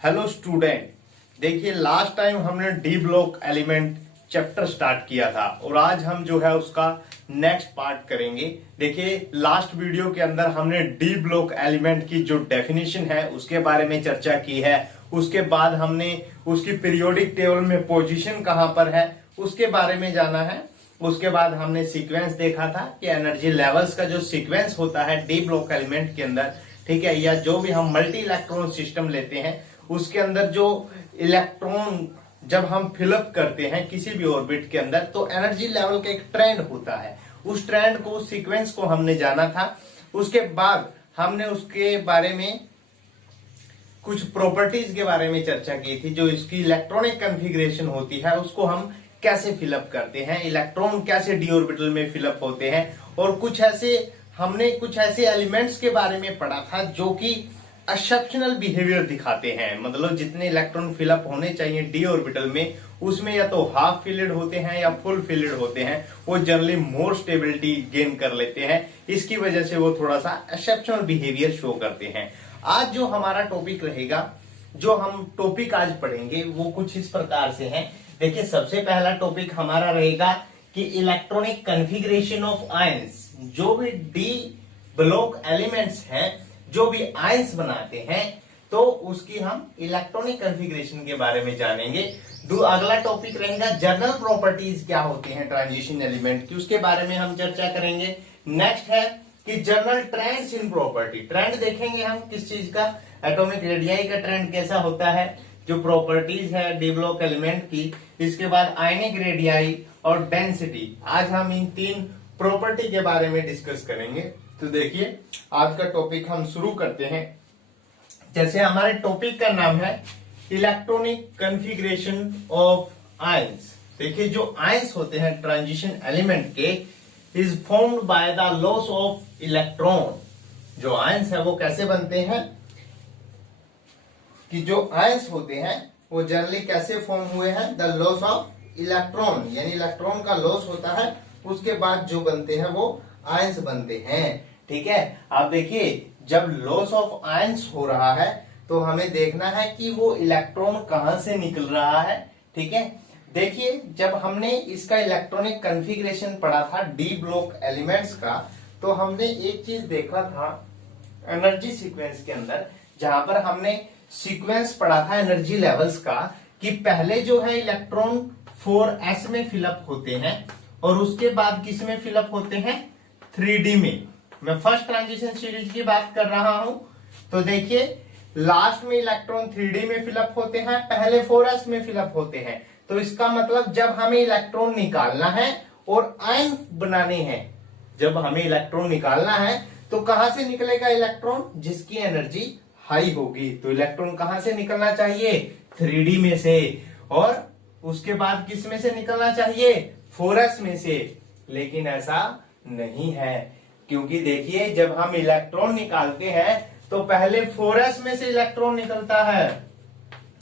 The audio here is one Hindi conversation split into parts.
हेलो स्टूडेंट, देखिए लास्ट टाइम हमने D block element chapter start किया था और आज हम जो है उसका नेक्स्ट पार्ट करेंगे। देखिए लास्ट वीडियो के अंदर हमने डी ब्लॉक एलिमेंट की जो डेफिनेशन है उसके बारे में चर्चा की है। उसके बाद हमने उसकी पीरियोडिक टेबल में पोजीशन कहां पर है उसके बारे में जाना है। उसके बाद हमने सीक्वेंस देखा था कि एनर्जी लेवल्स का जो सीक्वेंस होता है डी ब्लॉक एलिमेंट के अंदर, ठीक है, या जो भी हम मल्टी इलेक्ट्रॉन सिस्टम लेते हैं उसके अंदर जो इलेक्ट्रॉन जब हम फिलअप करते हैं किसी भी ऑर्बिट के अंदर तो एनर्जी लेवल का एक ट्रेंड होता है। उस ट्रेंड को, उस सीक्वेंस को हमने जाना था। उसके बाद हमने उसके बारे में कुछ प्रॉपर्टीज के बारे में चर्चा की थी। जो इसकी इलेक्ट्रॉनिक कॉन्फ़िगरेशन होती है उसको हम कैसे फिलअप करते हैं, इलेक्ट्रॉन कैसे डी ऑर्बिटल में फिलअप होते हैं, और हमने कुछ ऐसे एलिमेंट्स के बारे में पढ़ा था जो कि एक्सेप्शनल बिहेवियर दिखाते हैं। मतलब जितने इलेक्ट्रॉन फिलअप होने चाहिए डी ऑर्बिटल में उसमें या तो हाफ फिल्ड होते हैं या फुल फिल्ड होते हैं। वो जनरली मोर स्टेबिलिटी गेन कर लेते हैं, इसकी वजह से वो थोड़ा सा एक्सेप्शनल बिहेवियर शो करते हैं। आज जो हमारा टॉपिक रहेगा, जो हम टॉपिक आज पढ़ेंगे वो कुछ इस प्रकार से है। देखिए सबसे पहला टॉपिक हमारा रहेगा कि इलेक्ट्रॉनिक कॉन्फ़िगरेशन ऑफ आयंस। जो भी डी ब्लॉक एलिमेंट्स हैं, जो भी आयंस बनाते हैं, तो उसकी हम इलेक्ट्रॉनिक कॉन्फ़िगरेशन के बारे में जानेंगे। अगला टॉपिक रहेगा जनरल प्रॉपर्टीज क्या होती हैं ट्रांजिशन एलिमेंट की, उसके बारे में हम चर्चा करेंगे। नेक्स्ट है कि general trends in property. Trend देखेंगे हम किस चीज का, एटॉमिक रेडियाई का ट्रेंड कैसा होता है, जो प्रॉपर्टीज है डी ब्लॉक एलिमेंट की। इसके बाद आयनिक रेडियाई और डेंसिटी। आज हम इन तीन प्रॉपर्टी के बारे में डिस्कस करेंगे। तो देखिए आज का टॉपिक हम शुरू करते हैं। जैसे हमारे टॉपिक का नाम है इलेक्ट्रॉनिक कॉन्फ़िगरेशन ऑफ आयंस। देखिए जो आयंस होते हैं ट्रांजिशन एलिमेंट के is formed by the loss of electron. जो आयंस है वो कैसे बनते हैं कि जो आयंस होते हैं वो जनरली कैसे फॉर्म हुए हैं, द लॉस ऑफ इलेक्ट्रॉन, यानी इलेक्ट्रॉन का लॉस होता है उसके बाद जो बनते हैं वो आयंस बनते हैं। ठीक है, अब देखिए जब लॉस ऑफ आयंस हो रहा है तो हमें देखना है कि वो इलेक्ट्रॉन कहां से निकल रहा है। ठीक है, देखिए जब हमने इसका इलेक्ट्रॉनिक कॉन्फ़िगरेशन पढ़ा था डी ब्लॉक एलिमेंट्स का, तो हमने एक चीज देखा था एनर्जी सीक्वेंस के अंदर, जहां पर हमने सीक्वेंस पढ़ा था एनर्जी लेवल्स का, कि पहले जो है इलेक्ट्रॉन 4s में फिलअप होते हैं और उसके बाद किस में फिलअप होते हैं, 3d में। मैं फर्स्ट ट्रांजिशन सीरीज की बात कर रहा हूं। तो देखिए लास्ट में इलेक्ट्रॉन 3d में फिलअप होते हैं, पहले 4s में फिलअप होते हैं। तो इसका मतलब जब हमें इलेक्ट्रॉन निकालना है और आयन बनाने हैं, जब हमें इलेक्ट्रॉन निकालना है तो कहां से निकलेगा इलेक्ट्रॉन, जिसकी एनर्जी हाई होगी। तो इलेक्ट्रॉन कहां से निकलना चाहिए, 3d में से, और उसके बाद किस में से निकलना चाहिए, 4s में से। लेकिन ऐसा नहीं है, क्योंकि देखिए जब हम इलेक्ट्रॉन निकालते हैं तो पहले 4s में से इलेक्ट्रॉन निकलता है।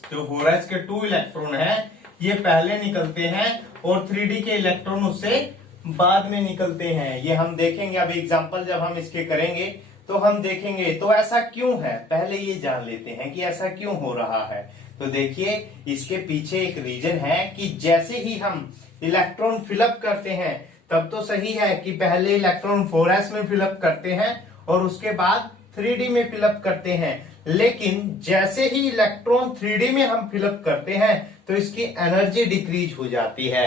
जो 4s के 2 इलेक्ट्रॉन है ये पहले निकलते हैं और 3d के इलेक्ट्रॉन उससे बाद में निकलते हैं। ये हम देखेंगे, अभी एग्जांपल जब हम इसके करेंगे तो हम देखेंगे। तो ऐसा क्यों है, पहले ये जान लेते हैं कि ऐसा क्यों हो रहा है। तो देखिए इसके पीछे एक रीजन है कि जैसे ही हम इलेक्ट्रॉन फिलअप करते हैं, तब तो सही है कि पहले इलेक्ट्रॉन 4s में फिलअप करते हैं और उसके बाद 3d में फिलअप करते हैं। लेकिन जैसे ही इलेक्ट्रॉन 3d में हम फिलअप करते हैं तो इसकी एनर्जी डिक्रीज हो जाती है।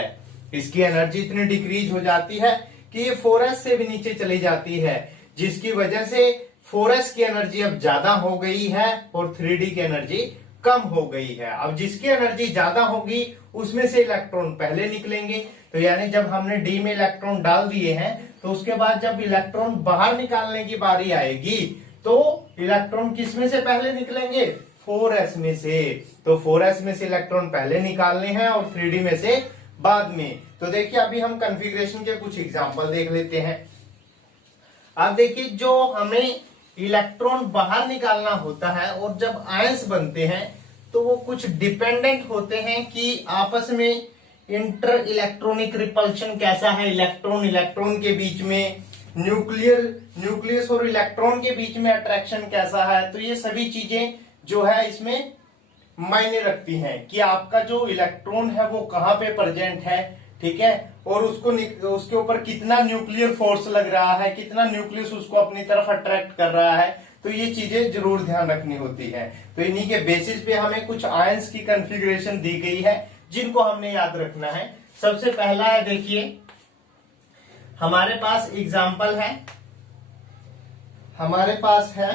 इसकी एनर्जी इतनी डिक्रीज हो जाती है कि ये 4s से भी नीचे चली जाती है, जिसकी वजह से 4s की एनर्जी अब ज्यादा हो गई है और 3d की एनर्जी कम हो गई है। अब जिसकी एनर्जी ज्यादा होगी उसमें से इलेक्ट्रॉन पहले निकलेंगे। तो यानी जब हमने डी में इलेक्ट्रॉन डाल दिए हैं तो उसके बाद जब इलेक्ट्रॉन बाहर निकालने की बारी आएगी तो इलेक्ट्रॉन किस में से पहले निकलेंगे, 4s में से। तो 4s में से इलेक्ट्रॉन पहले निकालने हैं और 3d में से बाद में। तो देखिए अभी हम कॉन्फ़िगरेशन के कुछ एग्जांपल देख लेते हैं। अब देखिए जो हमें इलेक्ट्रॉन बाहर निकालना होता है और जब आयंस बनते हैं तो वो कुछ डिपेंडेंट होते हैं कि आपस में इंटर इलेक्ट्रॉनिक रिपल्शन कैसा है, इलेक्ट्रॉन के बीच में, न्यूक्लियस और इलेक्ट्रॉन के बीच में अट्रैक्शन कैसा है। तो ये सभी चीजें जो है इसमें मायने रखती हैं कि आपका जो इलेक्ट्रॉन है वो कहाँ पे प्रेजेंट है, ठीक है, और उसके ऊपर कितना न्यूक्लियर फोर्स लग रहा है, कितना न्यूक्लियस उसको अपनी तरफ अट्रैक्ट कर रहा है। तो ये चीजें जरूर ध्यान रखनी होती है। तो इन्हीं के बेसिस पे हमें कुछ आयंस की कॉन्फ़िगरेशन दी गई है जिनको हमने याद रखना है। सबसे पहला है, देखिए हमारे पास एग्जाम्पल है, हमारे पास है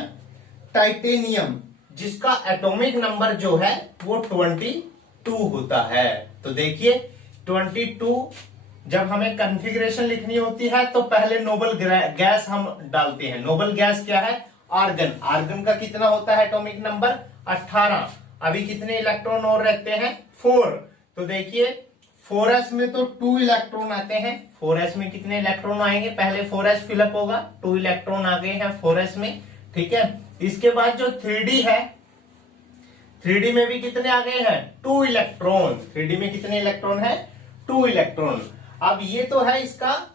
टाइटेनियम, जिसका एटॉमिक नंबर जो है वो 22 होता है। तो देखिए 22, जब हमें कॉन्फ़िगरेशन लिखनी होती है तो पहले नोबल गैस हम डालते हैं। नोबल गैस क्या है? आर्गन। आर्गन का कितना होता है एटॉमिक नंबर? 18। अभी कितने इलेक्ट्रॉन और रहते हैं? 4। तो देखिए 4s में तो 2 इलेक्ट्रॉन आते हैं। 4s में कितने इलेक्ट्रॉन आएंगे? पहले 4s फिलअप होगा, 2 इलेक्ट्रॉन आ गए हैं 4s में, ठीक है। इसके बाद जो 3d है, 3d में भी कितने आ गए हैं? 2 इलेक्ट्रॉन। 3d में कितने इलेक्ट्रॉन है? 2 इलेक्ट्रॉन। अब ये तो है इसका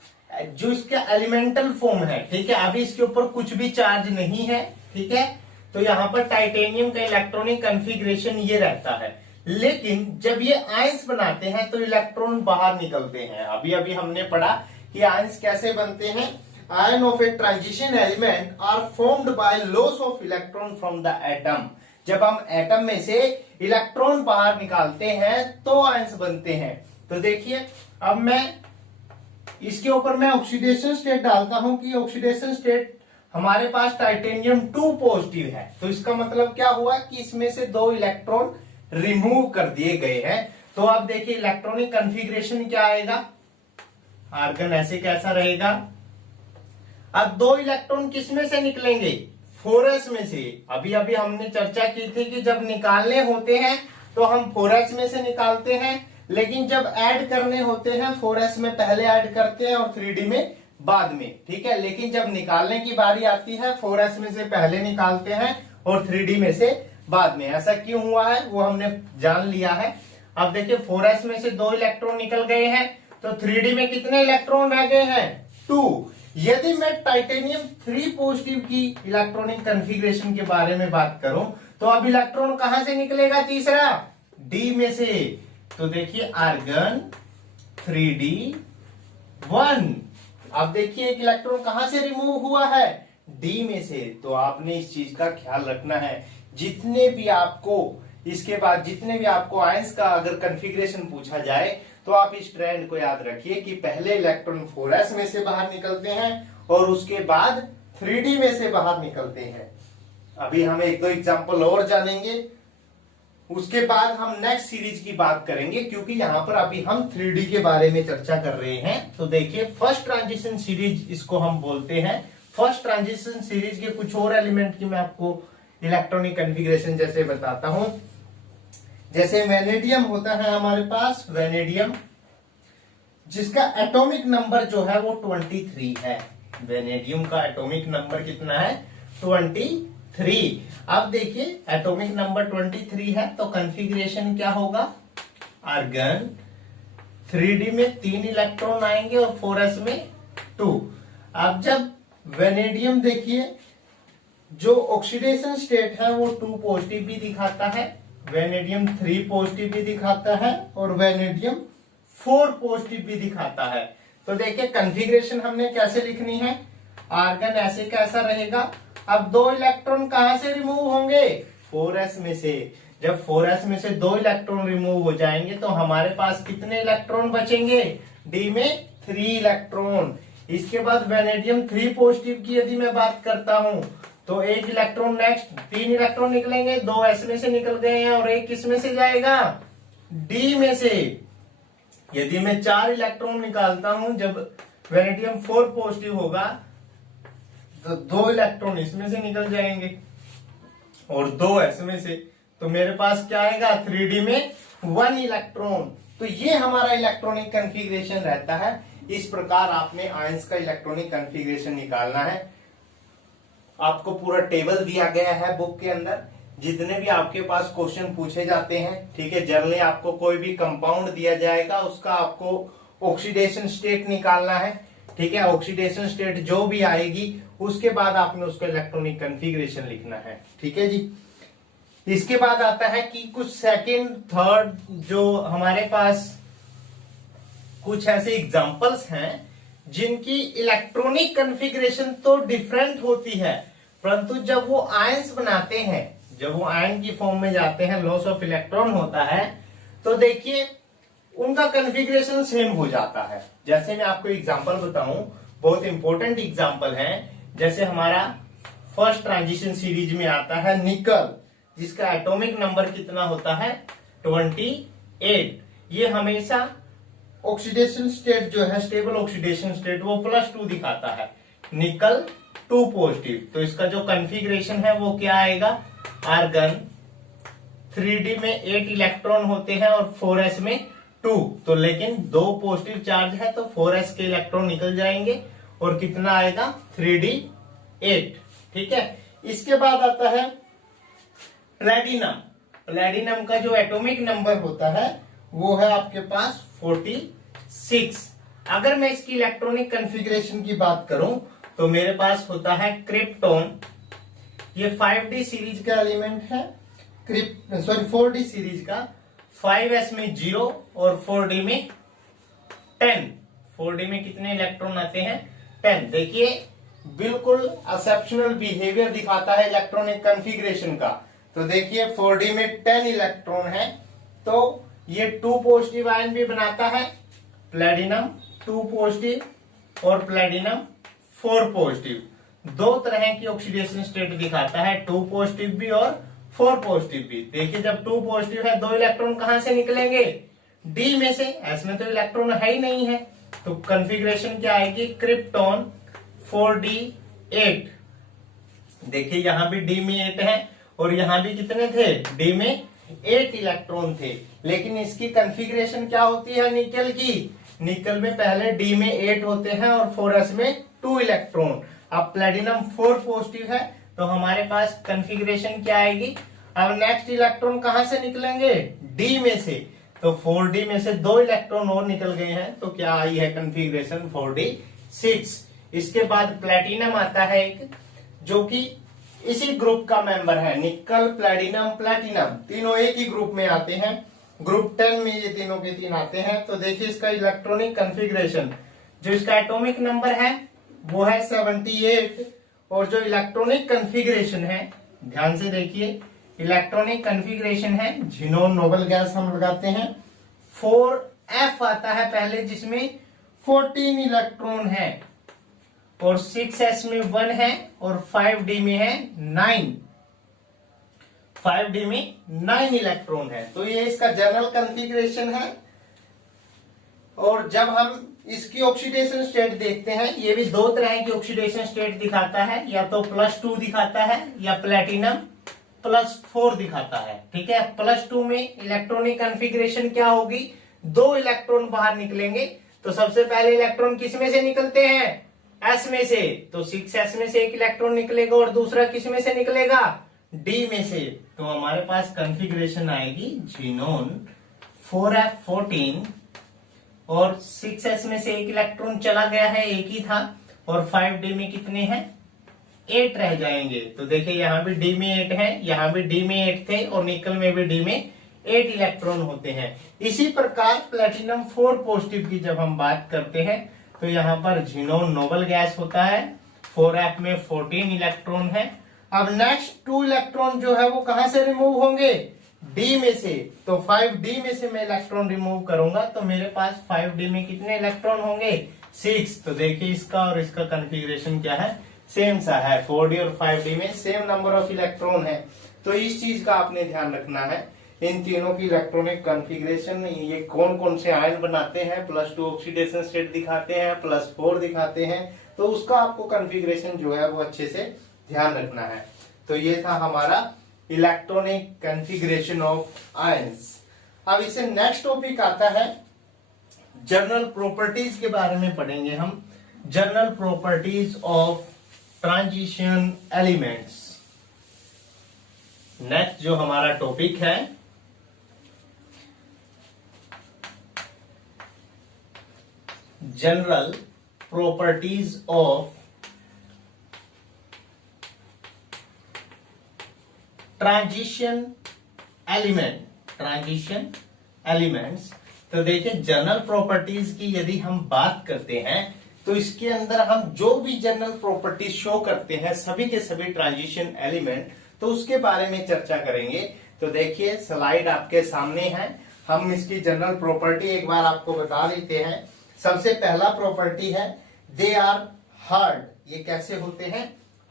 जो इसका एलिमेंटल फॉर्म है, ठीक है। अभी इसके ऊपर कुछ भी चार्ज नहीं है, ठीक है। तो यहां पर टाइटेनियम का इलेक्ट्रॉनिक कॉन्फ़िगरेशन ये रहता है। लेकिन जब ये आयंस बनाते हैं तो इलेक्ट्रॉन बाहर निकलते हैं। अभी अभी हमने पढ़ा कि आयंस कैसे बनते हैं। Ion of a transition element are formed by loss of electron from the atom. जब हम एटम में से इलेक्ट्रॉन बाहर निकालते हैं तो आयंस बनते हैं। तो देखिए अब मैं इसके ऊपर मैं ऑक्सीडेशन स्टेट डालता हूं कि ऑक्सीडेशन स्टेट हमारे पास टाइटेनियम 2 पॉजिटिव है। तो इसका मतलब क्या हुआ कि इसमें से 2 इलेक्ट्रॉन रिमूव कर दिए गए हैं। तो अब देखिए इलेक्ट्रॉनिक कॉन्फ़िगरेशन क्या आएगा? आर्गन ऐसे कैसा रहेगा? अब 2 इलेक्ट्रॉन किसमें से निकलेंगे? 4s में से। अभी अभी हमने चर्चा की थी कि जब निकालने होते हैं तो हम 4s में से निकालते हैं, लेकिन जब ऐड करने होते हैं 4s में पहले ऐड करते हैं और 3d में बाद में, ठीक है। लेकिन जब निकालने की बारी आती है 4s में से पहले निकालते हैं और 3d में से बाद में। ऐसा क्यों हुआ है वो हमने जान लिया है। अब देखिए 4s में से 2 इलेक्ट्रॉन निकल गए हैं, तो 3d में कितने इलेक्ट्रॉन रह गए हैं? 2। यदि मैं टाइटेनियम 3 पॉजिटिव की इलेक्ट्रॉनिक कॉन्फ़िगरेशन के बारे में बात करूं तो अब इलेक्ट्रॉन कहां से निकलेगा? तीसरा डी में से। तो देखिए आर्गन 3d1। अब देखिए एक इलेक्ट्रॉन कहां से रिमूव हुआ है? डी में से। तो आपने इस चीज का ख्याल रखना है। जितने भी आपको इसके बाद जितने भी आपको आयंस का अगर कॉन्फ़िगरेशन पूछा जाए तो आप इस ट्रेंड को याद रखिए कि पहले इलेक्ट्रॉन 4s में से बाहर निकलते हैं और उसके बाद 3d में से बाहर निकलते हैं। अभी हम 1-2 एग्जांपल और जानेंगे, उसके बाद हम नेक्स्ट सीरीज की बात करेंगे, क्योंकि यहां पर अभी हम 3D के बारे में चर्चा कर रहे हैं। तो देखिए फर्स्ट ट्रांजिशन सीरीज इसको हम बोलते हैं। फर्स्ट ट्रांजिशन सीरीज के कुछ और एलिमेंट की मैं आपको इलेक्ट्रॉनिक कॉन्फ़िगरेशन जैसे बताता हूं। जैसे वेनेडियम होता है हमारे पास, वेनेडियम जिसका एटॉमिक नंबर जो है वो 23 है। वेनेडियम का एटॉमिक नंबर कितना है? 23। अब देखिए एटॉमिक नंबर 23 है तो कॉन्फ़िगरेशन क्या होगा? आर्गन 3d में 3 इलेक्ट्रॉन आएंगे और 4s में 2। अब जब वेनेडियम देखिए जो ऑक्सीडेशन स्टेट है वो 2 पॉजिटिव भी दिखाता है, वेनेडियम 3 पॉजिटिव भी दिखाता है और वेनेडियम 4 पॉजिटिव भी दिखाता है। तो देखिए कॉन्फ़िगरेशन हमने कैसे लिखनी है? आर्गन ऐसे कैसा रहेगा? अब 2 इलेक्ट्रॉन कहां से रिमूव होंगे? 4s में से। जब 4s में से 2 इलेक्ट्रॉन रिमूव हो जाएंगे तो हमारे पास कितने इलेक्ट्रॉन बचेंगे? डी में 3 इलेक्ट्रॉन। इसके बाद वेनेडियम 3 पॉजिटिव की यदि मैं बात करता हूं तो 1 इलेक्ट्रॉन नेक्स्ट 3 इलेक्ट्रॉन निकलेंगे, 2 s में से निकल गए हैं और 1 किस में से जाएगा? डी में से। यदि मैं 4 इलेक्ट्रॉन निकालता हूं जब वेनेडियम 4 पॉजिटिव होगा तो 2 इलेक्ट्रॉन इसमें से निकल जाएंगे और 2 s में से। तो मेरे पास क्या आएगा? 3d में 1 इलेक्ट्रॉन। तो ये हमारा इलेक्ट्रॉनिक कॉन्फ़िगरेशन रहता है। इस प्रकार आपने आयंस का इलेक्ट्रॉनिक कॉन्फ़िगरेशन निकालना है। आपको पूरा टेबल दिया गया है बुक के अंदर, जितने भी आपके पास क्वेश्चन पूछे जाते हैं, ठीक है। जनरली आपको कोई भी कंपाउंड दिया जाएगा, उसका आपको ऑक्सीडेशन स्टेट निकालना है, ठीक है। ऑक्सीडेशन स्टेट जो भी आएगी उसके बाद आपने उसका इलेक्ट्रॉनिक कॉन्फ़िगरेशन लिखना है, ठीक है जी। इसके बाद आता है कि कुछ सेकंड थर्ड जो हमारे पास कुछ ऐसे एग्जांपल्स हैं जिनकी इलेक्ट्रॉनिक कॉन्फ़िगरेशन तो डिफरेंट होती है, परंतु जब वो आयंस बनाते हैं, जब वो आयन की फॉर्म में जाते हैं, लॉस ऑफ इलेक्ट्रॉन होता है, तो देखिए उनका कॉन्फ़िगरेशन सेम हो जाता है। जैसे मैं आपको एग्जांपल बताऊं, बहुत इंपॉर्टेंट एग्जांपल है, जैसे हमारा फर्स्ट ट्रांजिशन सीरीज में आता है निकल, जिसका एटॉमिक नंबर कितना होता है 28। ये हमेशा ऑक्सीडेशन स्टेट जो है, स्टेबल ऑक्सीडेशन स्टेट, वो +2 दिखाता है, निकल 2 पॉजिटिव। तो इसका जो कॉन्फ़िगरेशन है वो क्या आएगा, आर्गन 3d में 8 इलेक्ट्रॉन होते हैं और 4s में 2, तो लेकिन 2 पॉजिटिव चार्ज है तो 4s के इलेक्ट्रॉन निकल जाएंगे और कितना आएगा 3d8। ठीक है, इसके बाद आता है प्लेटिनम। प्लेटिनम का जो एटॉमिक नंबर होता है वो है आपके पास 46। अगर मैं इसकी इलेक्ट्रॉनिक कॉन्फ़िगरेशन की बात करूं तो मेरे पास होता है क्रिप्टॉन, ये 5d सीरीज का एलिमेंट है, 4d सीरीज का, 5s में 0 और 4d में 10। 4d में कितने इलेक्ट्रॉन आते हैं 10। देखिए बिल्कुल एक्सेप्शनल बिहेवियर दिखाता है इलेक्ट्रॉनिक कॉन्फ़िगरेशन का। तो देखिए 4d में 10 इलेक्ट्रॉन है, तो ये 2 पॉजिटिव आयन भी बनाता है, प्लेटिनम 2 पॉजिटिव और प्लेटिनम 4 पॉजिटिव। 2 तरह की ऑक्सीडेशन स्टेट दिखाता है, 2 पॉजिटिव भी और 4 पॉजिटिव भी। देखिए जब 2 पॉजिटिव है, 2 इलेक्ट्रॉन कहां से निकलेंगे, डी में से, एस में तो इलेक्ट्रॉन है ही नहीं है, तो कॉन्फ़िगरेशन क्या आएगी, क्रिप्टॉन 4d8। देखिए यहां भी डी में 8 है और यहां भी कितने थे, डी में 8 इलेक्ट्रॉन थे, लेकिन इसकी कॉन्फ़िगरेशन क्या होती है निकल की, निकल में पहले डी में 8 होते हैं और 4s में 2 इलेक्ट्रॉन। अब प्लेटिनम 4 पॉजिटिव है तो हमारे पास कॉन्फ़िगरेशन क्या आएगी, अब नेक्स्ट इलेक्ट्रॉन कहां से निकलेंगे, डी में से, तो 4d में से 2 इलेक्ट्रॉन और निकल गए हैं, तो क्या आई है कॉन्फ़िगरेशन 4d6। इसके बाद प्लेटिनम आता है एक, जो कि इसी ग्रुप का मेंबर है, निकल प्लेटिनम प्लेटिनम, तीनों एक ही ग्रुप में आते हैं, ग्रुप 10 में ये तीनों के तीन आते हैं। तो देखिए इसका इलेक्ट्रॉनिक कॉन्फ़िगरेशन, जो इसका एटॉमिक नंबर है वो है 78, और जो इलेक्ट्रॉनिक कॉन्फ़िगरेशन है, ध्यान से देखिए, इलेक्ट्रॉनिक कॉन्फ़िगरेशन है, ज़ीनोन नोबल गैस हम लगाते हैं, 4f आता है पहले, जिसमें 14 इलेक्ट्रॉन है, और 6s में 1 है, और 5d में है 9, 5d में 9 इलेक्ट्रॉन है। तो ये इसका जनरल कॉन्फ़िगरेशन है। और जब हम इसकी ऑक्सीडेशन स्टेट देखते हैं, ये भी 2 तरह की ऑक्सीडेशन स्टेट दिखाता है, या तो +2 दिखाता है या प्लेटिनम +4 दिखाता है। ठीक है, +2 में इलेक्ट्रॉनिक कॉन्फ़िगरेशन क्या होगी, 2 इलेक्ट्रॉन बाहर निकलेंगे, तो सबसे पहले इलेक्ट्रॉन किस में से निकलते हैं, s में से, तो 6s में से 1 इलेक्ट्रॉन निकलेगा और दूसरा किस में से निकलेगा, d में से। तो हमारे पास कॉन्फ़िगरेशन आएगी ज़ीनोन 4f14, और 6s में से 1 इलेक्ट्रॉन चला गया है, एक ही था, और 5d में कितने हैं, 8 रह जाएंगे। तो देखिए यहाँ भी d में 8 है, यहाँ भी d में 8 थे, और निकल में भी d में 8 इलेक्ट्रॉन होते हैं। इसी प्रकार प्लेटिनम 4 पॉजिटिव की जब हम बात करते हैं, तो यहाँ पर ज़ीनोन नोबल गैस होता है, 4f में 14 इलेक्ट्रॉन है। अब नेक्स्ट 2 इलेक्ट्रॉन जो है वो कहां से रिमूव होंगे, d में से, तो 5d में से मैं इलेक्ट्रॉन रिमूव करूंगा, तो मेरे पास 5d में कितने इलेक्ट्रॉन होंगे, 6। तो देखिए इसका और इसका कॉन्फ़िगरेशन क्या है, सेम सा है, 4d और 5d में सेम नंबर ऑफ इलेक्ट्रॉन है। तो इस चीज का आपने ध्यान रखना है, इन तीनों की इलेक्ट्रॉनिक कॉन्फ़िगरेशन, ये कौन कौन से आयन बनाते हैं, +2 ऑक्सीडेशन स्टेट दिखाते हैं, +4 दिखाते हैं, तो उसका आपको कॉन्फ़िगरेशन जो है वो अच्छे से ध्यान रखना है। तो ये था हमारा इलेक्ट्रॉनिक कॉन्फ़िगरेशन ऑफ आयंस। अब इसे नेक्स्ट टॉपिक आता है जनरल प्रॉपर्टीज के बारे में पढ़ेंगे हम, general properties of transition elements. Next जो हमारा टॉपिक है, general properties of transition element, transition elements. तो देखिए जनरल प्रॉपर्टीज की यदि हम बात करते हैं तो इसके अंदर हम जो भी जनरल प्रॉपर्टीज शो करते हैं सभी के सभी ट्रांजिशन एलिमेंट, तो उसके बारे में चर्चा करेंगे। तो देखिए स्लाइड आपके सामने है, हम इसकी जनरल प्रॉपर्टी एक बार आपको बता देते हैं। सबसे पहला प्रॉपर्टी है दे आर हार्ड, ये कैसे होते हैं,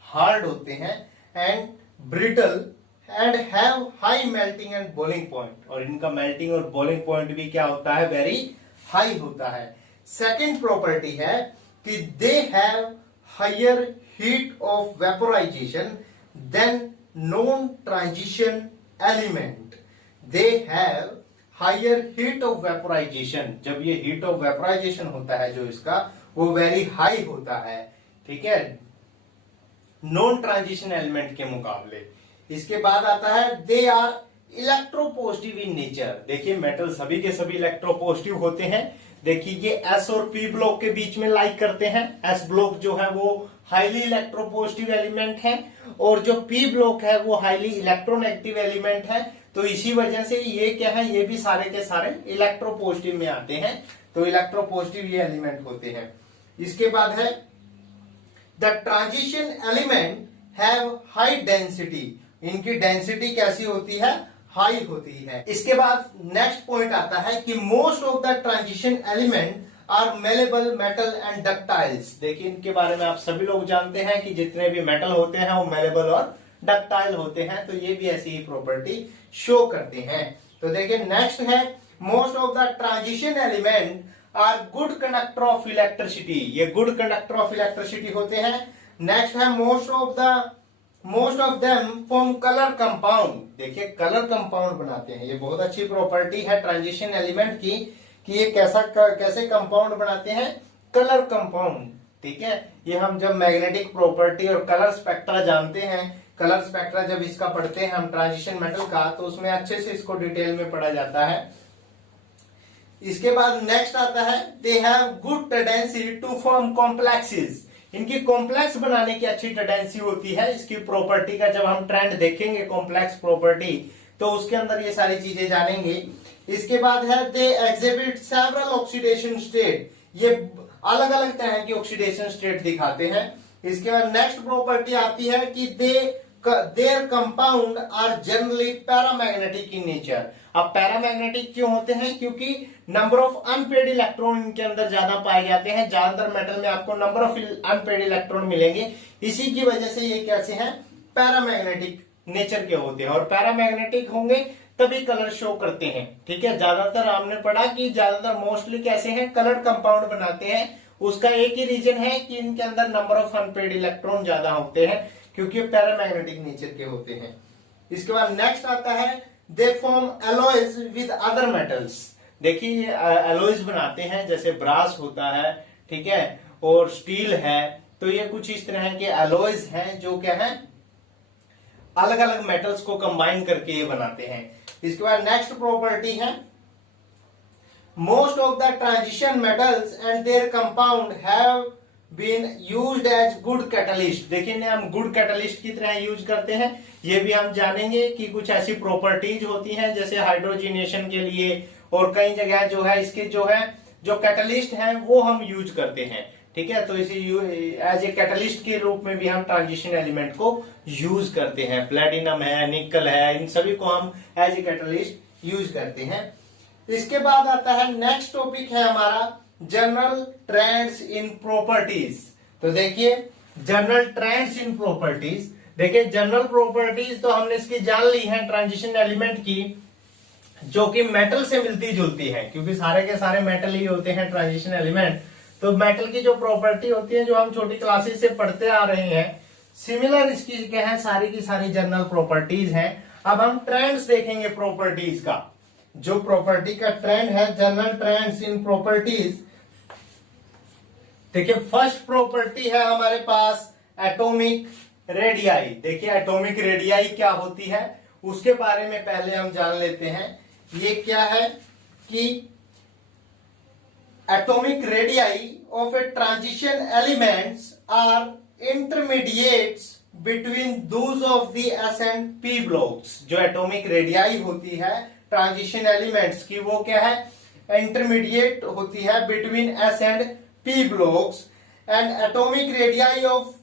हार्ड होते हैं, and brittle and have high melting and boiling point, और इनका मेल्टिंग और बॉइलिंग पॉइंट भी क्या होता है, वेरी हाई होता है। सेकंड प्रॉपर्टी है कि they have higher heat of vaporisation than non transition element. They have higher heat of vaporisation, जब ये हीट ऑफ वेपोराइजेशन होता है जो इसका, वो वेरी हाई होता है, ठीक है, नॉन ट्रांजिशन एलिमेंट के मुकाबले। इसके बाद आता है they are electropositive in nature. देखिए मेटल सभी के सभी इलेक्ट्रोपॉजिटिव होते हैं। देखिए ये एस और पी ब्लॉक के बीच में लाइक करते हैं। एस ब्लॉक जो है वो हाईली इलेक्ट्रोपॉजिटिव एलिमेंट है, और जो पी ब्लॉक है वो हाईली इलेक्ट्रोनेगेटिव एलिमेंट है। तो इसी वजह से ये क्या है, ये भी सारे के सारे इलेक्ट्रोपॉजिटिव में आते हैं। तो इलेक्ट्रोपॉजिटिव ये एलिमेंट होते हैं। इसके बाद है the transition element have high density, इनकी डेंसिटी कैसी होती है, हाई होती है। इसके बाद नेक्स्ट पॉइंट आता है कि most of the transition element are malleable metal and ductiles. देखिए इनके बारे में आप सभी लोग जानते हैं कि जितने भी मेटल होते हैं वो मेलेबल और डक्टाइल होते हैं, तो ये भी ऐसी ही प्रॉपर्टी शो करते हैं। तो देखिए नेक्स्ट है most of the transition element are good conductor of electricity, ये गुड कंडक्टर ऑफ इलेक्ट्रिसिटी होते हैं। नेक्स्ट है most of them form colour compound. देखिए कलर कंपाउंड बनाते हैं, ये बहुत अच्छी प्रॉपर्टी है ट्रांजिशन एलिमेंट की कि ये कैसे कंपाउंड बनाते हैं, कलर कंपाउंड, ठीक है। ये हम जब मैग्नेटिक प्रॉपर्टी और कलर स्पेक्ट्रा जानते हैं, कलर स्पेक्ट्रा जब इसका पढ़ते हैं हम ट्रांजिशन मेटल का, तो उसमें अच्छे से इसको डिटेल में पढ़ा जाता है। इसके बाद नेक्स्ट आता है they have good tendency to form complexes, इनकी कॉम्प्लेक्स बनाने की अच्छी टेंडेंसी होती है। इसकी प्रॉपर्टी का जब हम ट्रेंड देखेंगे कॉम्प्लेक्स प्रॉपर्टी, तो उसके अंदर ये सारी चीजें जानेंगे। इसके बाद है they exhibit several oxidation state, ये अलग अलग तरह की ऑक्सीडेशन स्टेट दिखाते हैं। इसके बाद नेक्स्ट प्रॉपर्टी आती है कि their compound are generally paramagnetic in nature. अब पैरामैग्नेटिक क्यों होते हैं, क्योंकि नंबर ऑफ अनपेड इलेक्ट्रॉन इनके अंदर ज्यादा पाए जाते हैं। ज्यादातर मेटल में आपको नंबर ऑफ अनपेड इलेक्ट्रॉन मिलेंगे, इसी की वजह से ये कैसे हैं, पैरामैग्नेटिक नेचर के होते हैं। और पैरामैग्नेटिक होंगे तभी कलर शो करते हैं, ठीक है। ज्यादातर हमने पढ़ा कि ज्यादातर मोस्टली कैसे हैं, कलर कंपाउंड बनाते हैं। उसका एक ही रीजन है कि इनके अंदर नंबर ऑफ अनपेड इलेक्ट्रॉन ज्यादा होते हैं, क्योंकि पैरामैग्नेटिक नेचर के होते हैं। इसके बाद नेक्स्ट आता है they form alloys with other metals. देखिए ये एलॉयज बनाते हैं, जैसे ब्रास होता है, ठीक है, और स्टील है। तो ये कुछ इस तरह के एलॉयज हैं जो क्या है, अलग अलग मेटल्स को कंबाइन करके ये बनाते हैं। इसके बाद नेक्स्ट प्रॉपर्टी है most of the transition metals and their compound have been used as good catalyst. देखिए इन्हें हम गुड कैटलिस्ट की तरह यूज करते हैं। ये भी हम जानेंगे कि कुछ ऐसी प्रॉपर्टीज होती हैं जैसे हाइड्रोजिनेशन के लिए, और कई जगह जो है इसके जो कैटलिस्ट हैं वो हम यूज करते हैं, ठीक है। तो इसे एज ए कैटलिस्ट के रूप में भी हम ट्रांजिशन एलिमेंट को यूज करते हैं। प्लेटिनम है, निकल है, इन सभी को हम एज ए कैटलिस्ट यूज करते हैं। इसके बाद आता है नेक्स्ट टॉपिक है हमारा जनरल ट्रेंड्स इन प्रॉपर्टीज। तो देखिए जनरल ट्रेंड्स इन प्रॉपर्टीज, देखिए जनरल प्रॉपर्टीज तो हमने इसकी जान ली है ट्रांजिशन एलिमेंट की, जो कि मेटल से मिलती जुलती है, क्योंकि सारे के सारे मेटल ही होते हैं ट्रांजिशन एलिमेंट। तो मेटल की जो प्रॉपर्टी होती है जो हम छोटी क्लासेस से पढ़ते आ रहे हैं, सिमिलर इसकी क्या है, सारी की सारी जनरल प्रॉपर्टीज हैं। अब हम ट्रेंड्स देखेंगे प्रॉपर्टीज का, जो प्रॉपर्टी का ट्रेंड है, जनरल ट्रेंड्स इन प्रॉपर्टीज। देखिए फर्स्ट प्रॉपर्टी है हमारे पास एटॉमिक रेडियाई। देखिए एटॉमिक रेडियाई क्या होती है उसके बारे में पहले हम जान लेते हैं। ये क्या है कि atomic radii of a transition elements are intermediates between those of the s and p blocks. जो एटॉमिक रेडियाई होती है ट्रांजिशन एलिमेंट्स की, वो क्या है, इंटरमीडिएट होती है between s and p blocks. And atomic radii of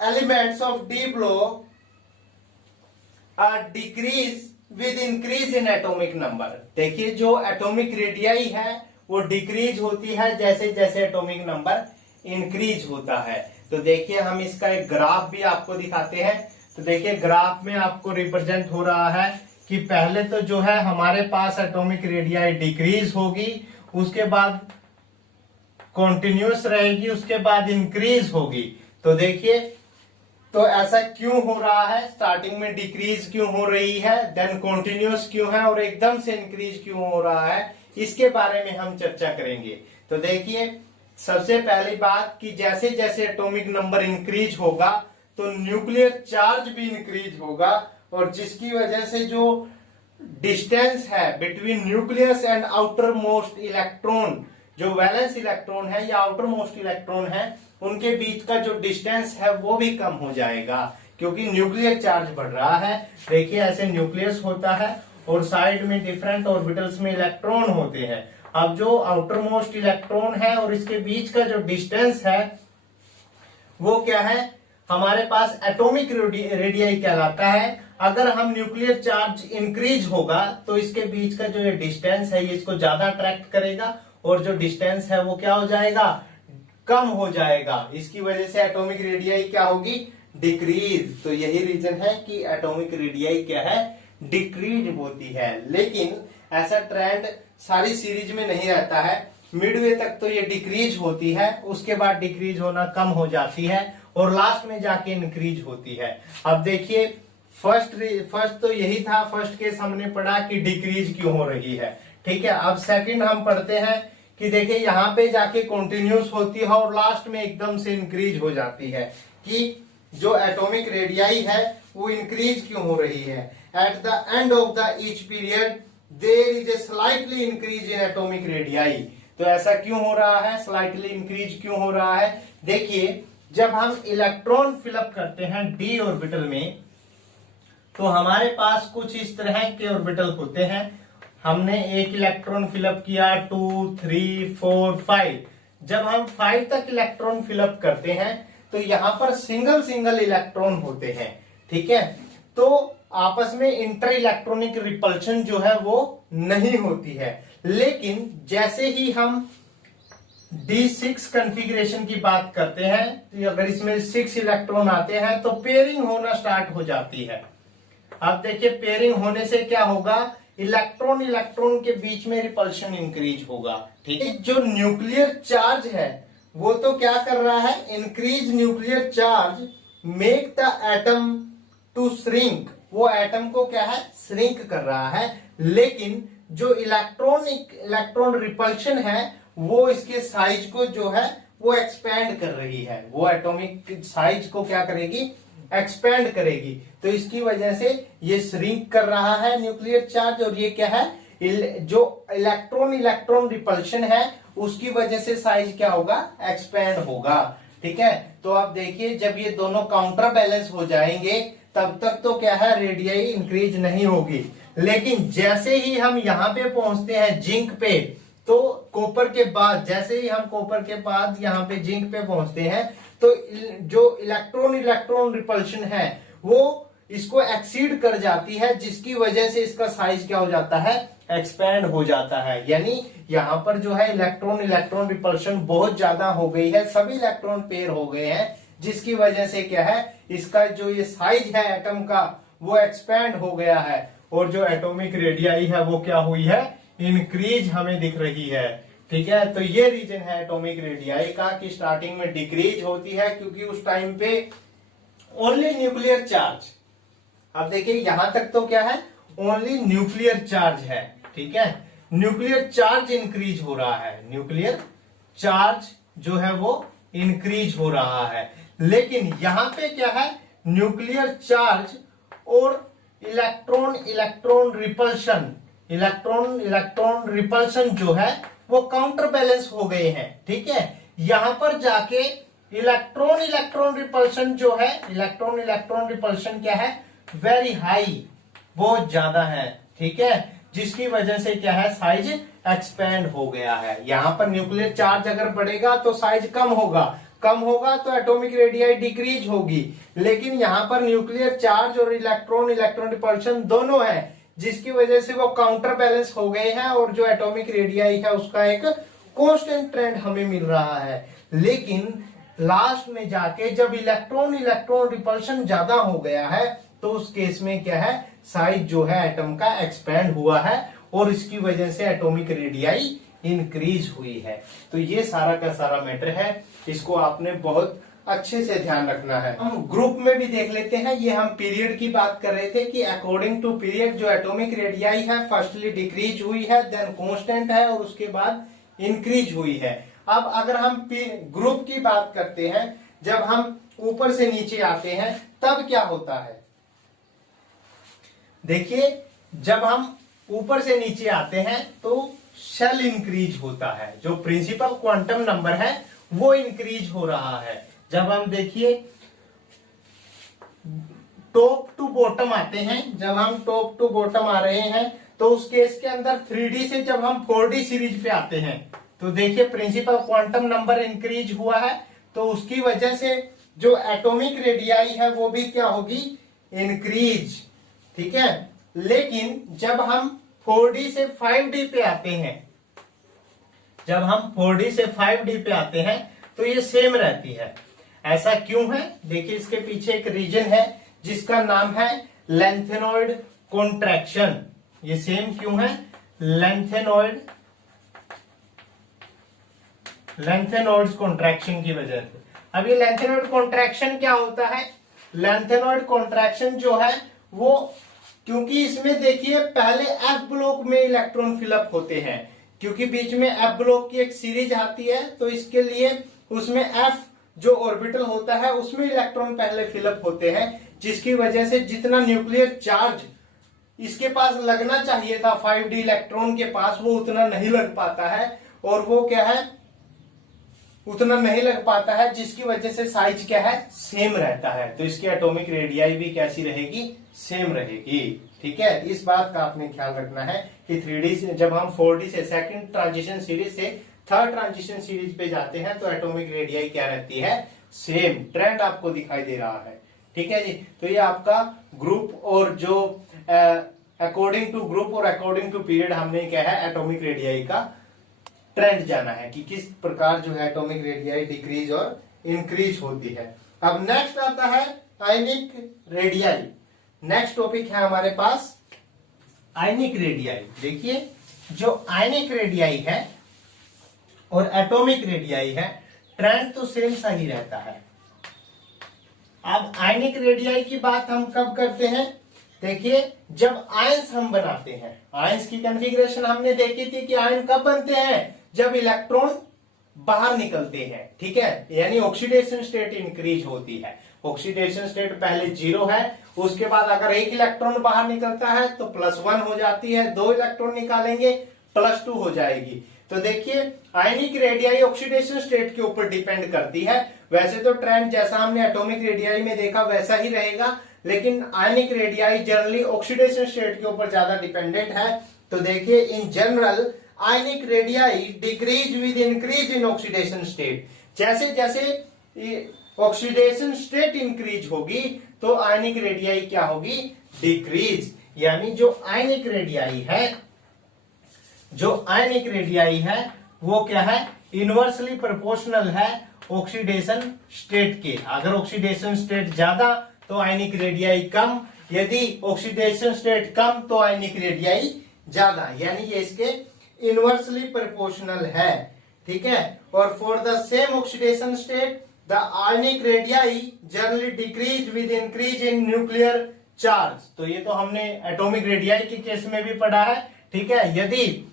elements of d block are decrease with increase in atomic number. देखिए जो एटॉमिक रेडियाई है वो डिक्रीज होती है जैसे जैसे एटॉमिक नंबर इंक्रीज होता है। तो देखिए हम इसका एक ग्राफ भी आपको दिखाते हैं। तो देखिए ग्राफ में आपको रिप्रेजेंट हो रहा है कि पहले तो जो है हमारे पास एटॉमिक रेडियाई डिक्रीज होगी, उसके बाद कॉन्टिन्यूस रहेगी, उसके बाद इंक्रीज होगी। तो देखिए तो ऐसा क्यों हो रहा है, स्टार्टिंग में डिक्रीज क्यों हो रही है, देन कॉन्टिन्यूस क्यों है और एकदम से इंक्रीज क्यों हो रहा है, इसके बारे में हम चर्चा करेंगे। तो देखिए सबसे पहली बात कि जैसे जैसे एटॉमिक नंबर इंक्रीज होगा तो न्यूक्लियर चार्ज भी इंक्रीज होगा, और जिसकी वजह से जो डिस्टेंस है between nucleus and outer most electron, जो वैलेंस इलेक्ट्रॉन है या आउटर मोस्ट इलेक्ट्रॉन है, उनके बीच का जो डिस्टेंस है वो भी कम हो जाएगा क्योंकि न्यूक्लियर चार्ज बढ़ रहा है। देखिए ऐसे न्यूक्लियस होता है और साइड में डिफरेंट ऑर्बिटल्स में इलेक्ट्रॉन होते हैं। अब जो आउटर मोस्ट इलेक्ट्रॉन है और इसके बीच का जो डिस्टेंस है वो क्या है, हमारे पास एटॉमिक रेडियाई कहलाता है। अगर हम न्यूक्लियर चार्ज इंक्रीज होगा तो इसके बीच का जो ये डिस्टेंस है ये इसको ज्यादा अट्रैक्ट करेगा और जो डिस्टेंस है वो क्या हो जाएगा, कम हो जाएगा। इसकी वजह से एटॉमिक रेडियाई क्या होगी, डिक्रीज। तो यही रीजन है कि एटॉमिक रेडियाई क्या है, डिक्रीज होती है। लेकिन ऐसा ट्रेंड सारी सीरीज में नहीं रहता है, मिडवे तक तो ये डिक्रीज होती है, उसके बाद डिक्रीज होना कम हो जाती है और लास्ट में जाके इंक्रीज होती है। अब देखिए फर्स्ट तो यही था, फर्स्ट केस हमने पढ़ा कि डिक्रीज क्यों हो रही है, ठीक है। अब सेकंड हम पढ़ते हैं कि देखिए यहाँ पे जाके कंटिन्यूस होती है और लास्ट में एकदम से इंक्रीज हो जाती है, कि जो एटॉमिक रेडियाई है वो इंक्रीज क्यों हो रही है। At the end of the each period there is a slightly increase in atomic radii. तो ऐसा क्यों हो रहा है, स्लाइटली इंक्रीज क्यों हो रहा है। देखिए जब हम इलेक्ट्रॉन फिलअप करते हैं डी ऑर्बिटल में तो हमारे पास कुछ इस तरह के ऑर्बिटल होते हैं। हमने एक इलेक्ट्रॉन फिलअप किया, 2, 3, 4, 5। जब हम 5 तक इलेक्ट्रॉन फिलअप करते हैं तो यहां पर सिंगल सिंगल इलेक्ट्रॉन होते हैं, ठीक है। तो आपस में इंटर इलेक्ट्रॉनिक रिपल्शन जो है वो नहीं होती है। लेकिन जैसे ही हम D6 कॉन्फ़िगरेशन की बात करते हैं तो अगर इसमें 6 इलेक्ट्रॉन आते हैं तो पेयरिंग होना स्टार्ट हो जाती है। अब देखिए पेयरिंग होने से क्या होगा, इलेक्ट्रॉन इलेक्ट्रॉन के बीच में रिपल्शन इंक्रीज होगा, ठीक है। जो न्यूक्लियर चार्ज है वो तो क्या कर रहा है, increase nuclear charge make the atom to shrink, वो एटम को क्या है, श्रिंक कर रहा है। लेकिन जो इलेक्ट्रॉन रिपल्शन है वो इसके साइज को जो है वो एक्सपेंड कर रही है, वो एटॉमिक साइज को क्या करेगी, एक्सपेंड करेगी। तो इसकी वजह से ये श्रिंक कर रहा है न्यूक्लियर चार्ज, और ये क्या है, जो इलेक्ट्रॉन रिपल्शन है उसकी वजह से साइज क्या होगा, एक्सपेंड होगा, ठीक है। तो आप देखिए जब ये दोनों काउंटर बैलेंस हो जाएंगे तब तक तो क्या है, रेडियाई इंक्रीज नहीं होगी। लेकिन जैसे ही हम यहाँ पे पहुंचते हैं जिंक पे, तो कॉपर के बाद जैसे ही हम कॉपर के बाद यहाँ पे जिंक पे पहुंचते हैं तो जो इलेक्ट्रॉन रिपल्शन है वो इसको एक्सीड कर जाती है, जिसकी वजह से इसका साइज क्या हो जाता है, एक्सपेंड हो जाता है। यानी यहाँ पर जो है इलेक्ट्रॉन रिपल्शन बहुत ज्यादा हो गई है, सभी इलेक्ट्रॉन पेयर हो गए हैं, जिसकी वजह से क्या है, इसका जो ये साइज है एटम का वो एक्सपेंड हो गया है, और जो एटॉमिक रेडियाई है वो क्या हुई है, इंक्रीज हमें दिख रही है, ठीक है। तो ये रीजन है एटॉमिक रेडियाई का कि स्टार्टिंग में डिक्रीज होती है क्योंकि उस टाइम पे ओनली न्यूक्लियर चार्ज, अब देखिए यहां तक तो क्या है, ओनली न्यूक्लियर चार्ज है, ठीक है। न्यूक्लियर चार्ज इंक्रीज हो रहा है, न्यूक्लियर चार्ज जो है वो इंक्रीज हो रहा है। लेकिन यहां पे क्या है, न्यूक्लियर चार्ज और इलेक्ट्रॉन रिपल्शन जो है वो काउंटर बैलेंस हो गए हैं, ठीक है। यहां पर जाके इलेक्ट्रॉन इलेक्ट्रॉन रिपल्शन जो है, इलेक्ट्रॉन इलेक्ट्रॉन रिपल्शन क्या है, वेरी हाई, बहुत ज्यादा है, ठीक है, जिसकी वजह से क्या है, साइज एक्सपेंड हो गया है। यहां पर न्यूक्लियर चार्ज अगर बढ़ेगा तो साइज कम होगा, कम होगा तो एटॉमिक रेडियाई डिक्रीज होगी, लेकिन यहां पर न्यूक्लियर चार्ज और इलेक्ट्रॉन इलेक्ट्रॉन रिपल्शन दोनों है, जिसकी वजह से वो काउंटर बैलेंस हो गए हैं और जो एटॉमिक रेडियाई है उसका एक कांस्टेंट ट्रेंड हमें मिल रहा है। लेकिन लास्ट में जाके जब इलेक्ट्रॉन इलेक्ट्रॉन रिपल्शन ज्यादा हो गया है तो उस केस में क्या है, साइज जो है एटम का एक्सपेंड हुआ है और इसकी वजह से एटॉमिक रेडियाई इंक्रीज हुई है। तो ये सारा का सारा मैटर है, इसको आपने बहुत अच्छे से ध्यान रखना है। हम ग्रुप में भी देख लेते हैं, ये हम पीरियड की बात कर रहे थे कि अकॉर्डिंग टू पीरियड जो एटॉमिक रेडियाई है फर्स्टली डिक्रीज हुई है, देन कांस्टेंट है और उसके बाद इंक्रीज हुई है। अब अगर हम ग्रुप की बात करते हैं, जब हम ऊपर से नीचे आते हैं तब क्या होता है, देखिए जब हम ऊपर से नीचे आते हैं तो शेल इंक्रीज होता है, जो प्रिंसिपल क्वांटम नंबर है वो इंक्रीज हो रहा है। जब हम देखिए टॉप टू बॉटम आते हैं, जब हम टॉप टू बॉटम आ रहे हैं तो उस केस के अंदर 3D से जब हम 4D सीरीज पे आते हैं तो देखिए प्रिंसिपल क्वांटम नंबर इंक्रीज हुआ है, तो उसकी वजह से जो एटॉमिक रेडियाई है वो भी क्या होगी, इंक्रीज, ठीक है। लेकिन जब हम 4D से 5D पे आते हैं, जब हम 4D से 5D पे आते हैं तो ये सेम रहती है। ऐसा क्यों है, देखिए इसके पीछे एक रीजन है जिसका नाम है लेंथेनॉइड कॉन्ट्रैक्शन। ये सेम क्यों है, लेंथेनॉइड कॉन्ट्रैक्शन की वजह से। अब ये लेंथेनॉइड कॉन्ट्रैक्शन क्या होता है, लेंथेनॉइड कॉन्ट्रैक्शन जो है वो, क्योंकि इसमें देखिए पहले एफ ब्लॉक में इलेक्ट्रॉन फिलअप होते हैं, क्योंकि बीच में एफ ब्लॉक की एक सीरीज आती है, तो इसके लिए उसमें एफ जो ऑर्बिटल होता है उसमें इलेक्ट्रॉन पहले फिलअप होते हैं, जिसकी वजह से जितना न्यूक्लियर चार्ज इसके पास लगना चाहिए था 5D इलेक्ट्रॉन के पास, वो उतना नहीं लग पाता है, और वो क्या है, उतना नहीं लग पाता है, जिसकी वजह से साइज क्या है, सेम रहता है। तो इसकी एटॉमिक रेडियाई भी कैसी रहेगी, सेम रहेगी, ठीक है। इस बात का आपने ख्याल रखना है कि 3D से जब हम 4D से सेकंड ट्रांजिशन सीरीज से थर्ड ट्रांजिशन सीरीज पे जाते हैं तो एटॉमिक रेडियाई क्या रहती है, सेम ट्रेंड आपको दिखाई दे रहा है, ठीक है जी। तो ये आपका ग्रुप और जो अकॉर्डिंग टू ग्रुप और अकॉर्डिंग टू पीरियड हमने क्या है, एटॉमिक रेडियाई का ट्रेंड जाना है कि किस प्रकार जो है एटॉमिक रेडियाई डिक्रीज और इंक्रीज होती है। अब नेक्स्ट आता है आयनिक रेडियाई। नेक्स्ट टॉपिक है हमारे पास आयनिक रेडियाई। देखिए जो आयनिक रेडियाई है और एटॉमिक रेडियाई है, ट्रेंड तो सेम सा ही रहता है। अब आयनिक रेडियाई की बात हम कब करते हैं, देखिए जब आयंस हम बनाते हैं, आयंस की कॉन्फ़िगरेशन हमने देखी थी कि आयन कब बनते हैं, जब इलेक्ट्रॉन बाहर निकलते हैं, ठीक है, यानी ऑक्सीडेशन स्टेट इंक्रीज होती है। ऑक्सीडेशन स्टेट पहले 0 है, उसके बाद अगर एक इलेक्ट्रॉन बाहर निकलता है तो +1 हो जाती है, 2 इलेक्ट्रॉन निकालेंगे +2 हो जाएगी। तो देखिए आयनिक रेडियाई ऑक्सीडेशन स्टेट के ऊपर डिपेंड करती है। वैसे तो ट्रेंड जैसा हमने एटॉमिक रेडियाई में देखा वैसा ही रहेगा, लेकिन ionic radii generally oxidation state के ऊपर ज्यादा डिपेंडेंट है। तो देखिए in general ionic radii decrease with increase in oxidation state. जैसे जैसे ऑक्सीडेशन स्टेट इंक्रीज होगी तो आयनिक रेडियाई क्या होगी, डिक्रीज। यानी जो आयनिक रेडियाई है, जो आयनिक रेडियाई है वो क्या है, इनवर्सली प्रोपोर्शनल है ऑक्सीडेशन स्टेट के। अगर ऑक्सीडेशन स्टेट ज्यादा तो आयनिक रेडियाई कम, यदि ऑक्सीडेशन स्टेट कम तो आयनिक रेडियाई ज्यादा, यानी ये इसके इनवर्सली प्रोपोर्शनल है, ठीक है। और for the same oxidation state the ionic radii generally decrease with increase in nuclear charge. तो ये तो हमने एटॉमिक रेडियाई के केस में भी पढ़ा है, ठीक है। यदि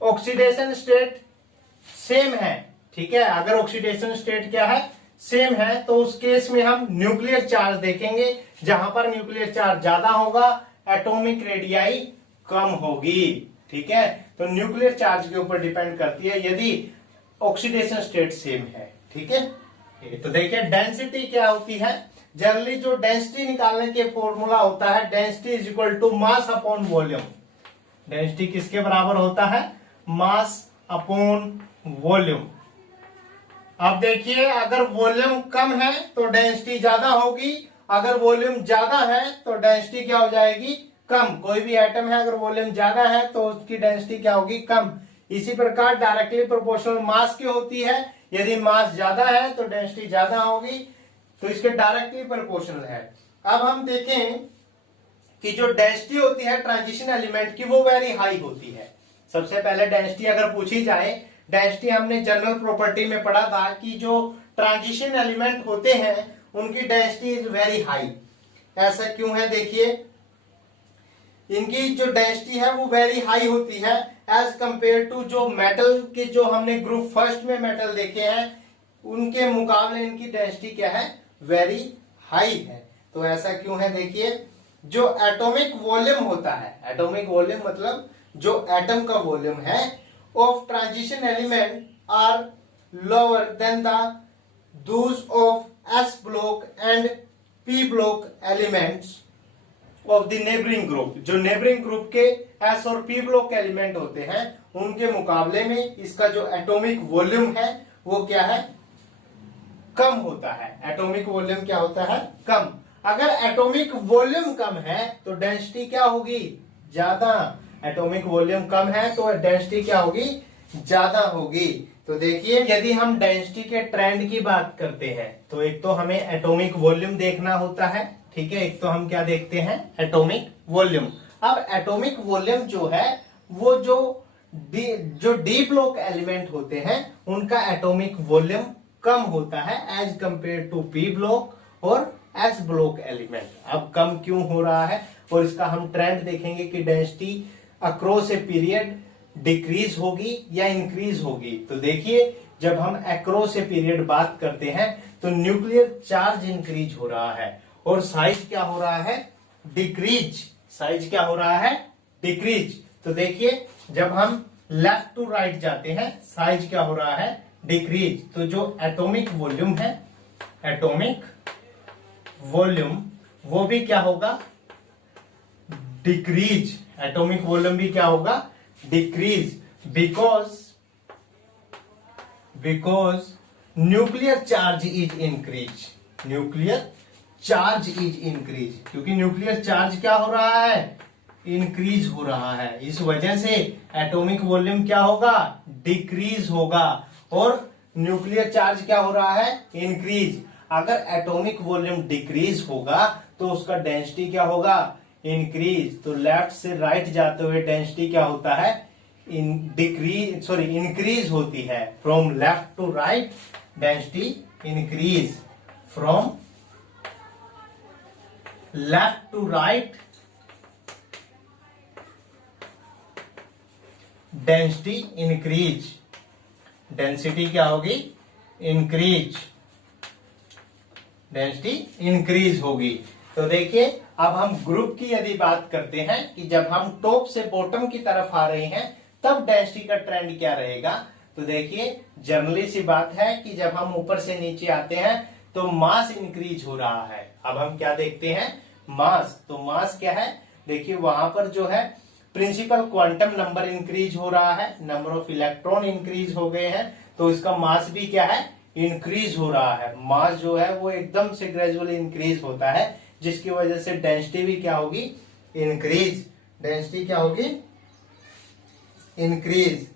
ऑक्सीडेशन स्टेट सेम है, ठीक है, अगर ऑक्सीडेशन स्टेट क्या है, सेम है, तो उस केस में हम न्यूक्लियर चार्ज देखेंगे, जहां पर न्यूक्लियर चार्ज ज्यादा होगा एटॉमिक रेडियाई कम होगी, ठीक है। तो न्यूक्लियर चार्ज के ऊपर डिपेंड करती है यदि ऑक्सीडेशन स्टेट सेम है, ठीक है। तो देखिए डेंसिटी क्या होती है, जनरली जो डेंसिटी निकालने के फॉर्मूला होता है, density is equal to mass upon volume. Density किसके बराबर होता है, मास अपॉन वॉल्यूम। अब देखिए अगर वॉल्यूम कम है तो डेंसिटी ज्यादा होगी, अगर वॉल्यूम ज्यादा है तो डेंसिटी क्या हो जाएगी, कम। कोई भी एटम है अगर वॉल्यूम ज्यादा है तो उसकी डेंसिटी क्या होगी, कम। इसी प्रकार डायरेक्टली प्रोपोर्शनल मास की होती है, यदि मास ज्यादा है तो डेंसिटी ज्यादा होगी, तो इसके डायरेक्टली प्रोपोर्शनल है। अब हम देखें कि जो डेंसिटी होती है ट्रांजिशन एलिमेंट की वो वेरी हाई होती है। सबसे पहले डेंसिटी अगर पूछी जाए, डेंसिटी हमने जनरल प्रॉपर्टी में पढ़ा था कि जो ट्रांजिशन एलिमेंट होते हैं उनकी डेंसिटी इज वेरी हाई। ऐसा क्यों है, देखिए इनकी जो डेंसिटी है वो वेरी हाई होती है एज कंपेयर टू जो मेटल के, जो हमने ग्रुप फर्स्ट में मेटल देखे हैं उनके मुकाबले इनकी डेंसिटी क्या है, वेरी हाई है। तो ऐसा क्यों है, देखिए जो एटॉमिक वॉल्यूम होता है, एटॉमिक वॉल्यूम मतलब जो एटम का वॉल्यूम है of transition element are lower than the those of s block and p block elements of the neighbouring group. जो नेबरिंग ग्रुप के एस और पी ब्लॉक एलिमेंट होते हैं उनके मुकाबले में इसका जो एटॉमिक वॉल्यूम है वो क्या है, कम होता है। एटॉमिक वॉल्यूम क्या होता है, कम। अगर एटॉमिक वॉल्यूम कम है तो डेंसिटी क्या होगी, ज्यादा। एटॉमिक वॉल्यूम कम है तो डेंसिटी क्या होगी, ज्यादा होगी। तो देखिए यदि हम डेंसिटी के ट्रेंड की बात करते हैं तो एक तो हमें एटॉमिक वॉल्यूम देखना होता है, ठीक है। एक तो हम क्या देखते हैं, एटॉमिक वॉल्यूम। अब एटॉमिक वॉल्यूम जो है वो जो डी ब्लॉक एलिमेंट होते हैं उनका एटॉमिक वॉल्यूम कम होता है as compare to p block और एस ब्लॉक एलिमेंट। अब कम क्यों हो रहा है, और इसका हम ट्रेंड देखेंगे कि density across a period decrease होगी या इंक्रीज होगी। तो देखिए जब हम अक्रॉस ए पीरियड बात करते हैं तो न्यूक्लियर चार्ज इंक्रीज हो रहा है और साइज क्या हो रहा है, डिक्रीज। साइज क्या हो रहा है, डिक्रीज। तो देखिए जब हम लेफ्ट टू राइट जाते हैं साइज क्या हो रहा है, डिक्रीज। तो जो एटॉमिक वॉल्यूम है, एटॉमिक वॉल्यूम वो भी क्या होगा, डिक्रीज। एटॉमिक वॉल्यूम भी क्या होगा, decrease. Because nuclear charge is increase. Nuclear charge is increase, क्योंकि न्यूक्लियर चार्ज क्या हो रहा है, इंक्रीज हो रहा है। इस वजह से एटॉमिक वॉल्यूम क्या होगा, डिक्रीज होगा, और न्यूक्लियर चार्ज क्या हो रहा है, इंक्रीज। अगर एटॉमिक वॉल्यूम डिक्रीज होगा तो उसका डेंसिटी क्या होगा, इंक्रीज। तो लेफ्ट से राइट जाते हुए डेंसिटी क्या होता है, इंक्रीज होती है। From left to right density increase, from left to right density increase. Density क्या होगी, इंक्रीज, डेंसिटी इंक्रीज होगी। तो देखिए अब हम ग्रुप की यदि बात करते हैं कि जब हम टॉप से बॉटम की तरफ आ रहे हैं तब डेंसिटी का ट्रेंड क्या रहेगा। तो देखिए जनरली सी बात है कि जब हम ऊपर से नीचे आते हैं तो मास इंक्रीज हो रहा है। अब हम क्या देखते हैं, मास। तो मास क्या है, देखिए वहां पर जो है प्रिंसिपल क्वांटम नंबर इंक्रीज हो रहा है, नंबर ऑफ इलेक्ट्रॉन इंक्रीज हो गए हैं, तो इसका मास भी क्या है, इंक्रीज हो रहा है। मास जो है वो एकदम से ग्रेजुअली इंक्रीज होता है, जिसकी वजह से डेंसिटी भी क्या होगी, इंक्रीज। डेंसिटी क्या होगी, इंक्रीज।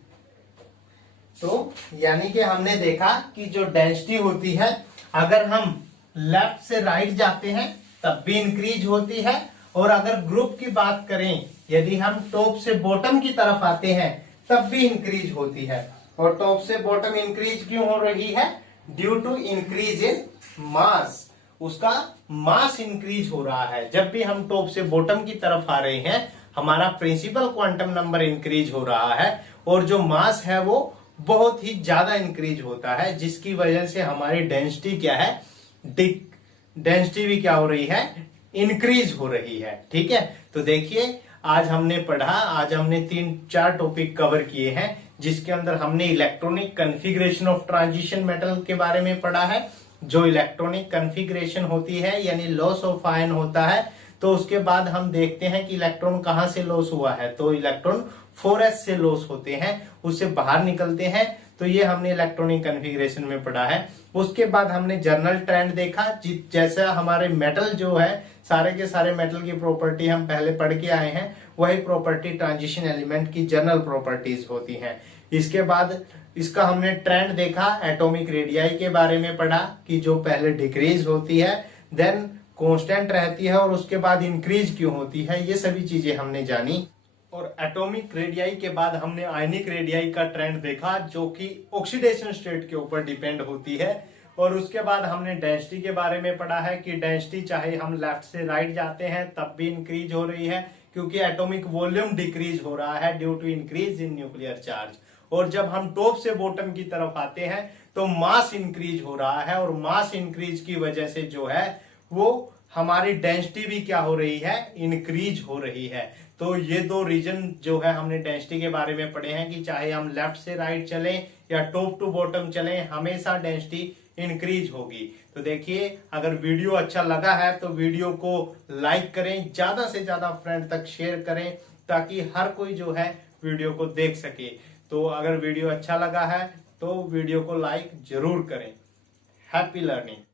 तो यानी कि हमने देखा कि जो डेंसिटी होती है अगर हम लेफ्ट से राइट जाते हैं तब भी इंक्रीज होती है, और अगर ग्रुप की बात करें यदि हम टॉप से बॉटम की तरफ आते हैं तब भी इंक्रीज होती है। और टॉप से बॉटम इंक्रीज क्यों हो रही है, ड्यू टू इंक्रीज इन मास। उसका मास इंक्रीज हो रहा है। जब भी हम टॉप से बॉटम की तरफ आ रहे हैं हमारा प्रिंसिपल क्वांटम नंबर इंक्रीज हो रहा है, और जो मास है वो बहुत ही ज्यादा इंक्रीज होता है, जिसकी वजह से हमारी डेंसिटी क्या है, डेंसिटी भी क्या हो रही है, इंक्रीज हो रही है। ठीक है, तो देखिए आज हमने पढ़ा, आज हमने 3-4 टॉपिक कवर किए हैं, जिसके अंदर हमने electronic configuration of transition metal के बारे में पढ़ा है, जो इलेक्ट्रॉनिक कन्फिग्रेशन होती है यानी लॉस ऑफ आयन होता है, तो उसके बाद हम देखते हैं कि इलेक्ट्रॉन कहां से लॉस हुआ है। तो इलेक्ट्रॉन 4s से लॉस होते हैं, उससे बाहर निकलते हैं। तो ये हमने इलेक्ट्रॉनिक कन्फिग्रेशन में पढ़ा है। उसके बाद हमने जर्नल ट्रेंड देखा, जैसा हमारे मेटल जो है, सारे के सारे मेटल की प्रॉपर्टी हम पहले पढ़ के आए हैं, वही प्रॉपर्टी ट्रांजिशन एलिमेंट की जनरल प्रॉपर्टीज होती हैं। इसके बाद इसका हमने ट्रेंड देखा, एटॉमिक रेडियाई के बारे में पढ़ा कि जो पहले डिक्रीज होती है, देन कांस्टेंट रहती है और उसके बाद इंक्रीज क्यों होती है, ये सभी चीजें हमने जानी। और एटॉमिक रेडियाई के बाद हमने आयनिक रेडियाई का ट्रेंड देखा, जो कि ऑक्सीडेशन स्टेट के ऊपर डिपेंड होती है। और उसके बाद हमने डेंसिटी के बारे में पढ़ा है कि डेंसिटी चाहे हम लेफ्ट से राइट जाते हैं तब भी इंक्रीज हो रही है, क्योंकि एटॉमिक वॉल्यूम डिक्रीज हो रहा है due to increase in nuclear charge. और जब हम टॉप से बॉटम की तरफ आते हैं तो मास इंक्रीज हो रहा है, और मास इंक्रीज की वजह से जो है वो हमारी डेंसिटी भी क्या हो रही है, इंक्रीज हो रही है। तो ये दो रीजन जो है हमने डेंसिटी के बारे में पढ़े हैं कि चाहे हम लेफ्ट से राइट चलें या टॉप टू बॉटम चलें, हमेशा डेंसिटी इंक्रीज होगी। तो देखिए, अगर वीडियो अच्छा लगा है तो वीडियो को लाइक करें, ज्यादा से ज्यादा फ्रेंड तक शेयर करें, ताकि हर कोई जो है वीडियो को देख सके। तो अगर वीडियो अच्छा लगा है तो वीडियो को लाइक जरूर करें। Happy learning.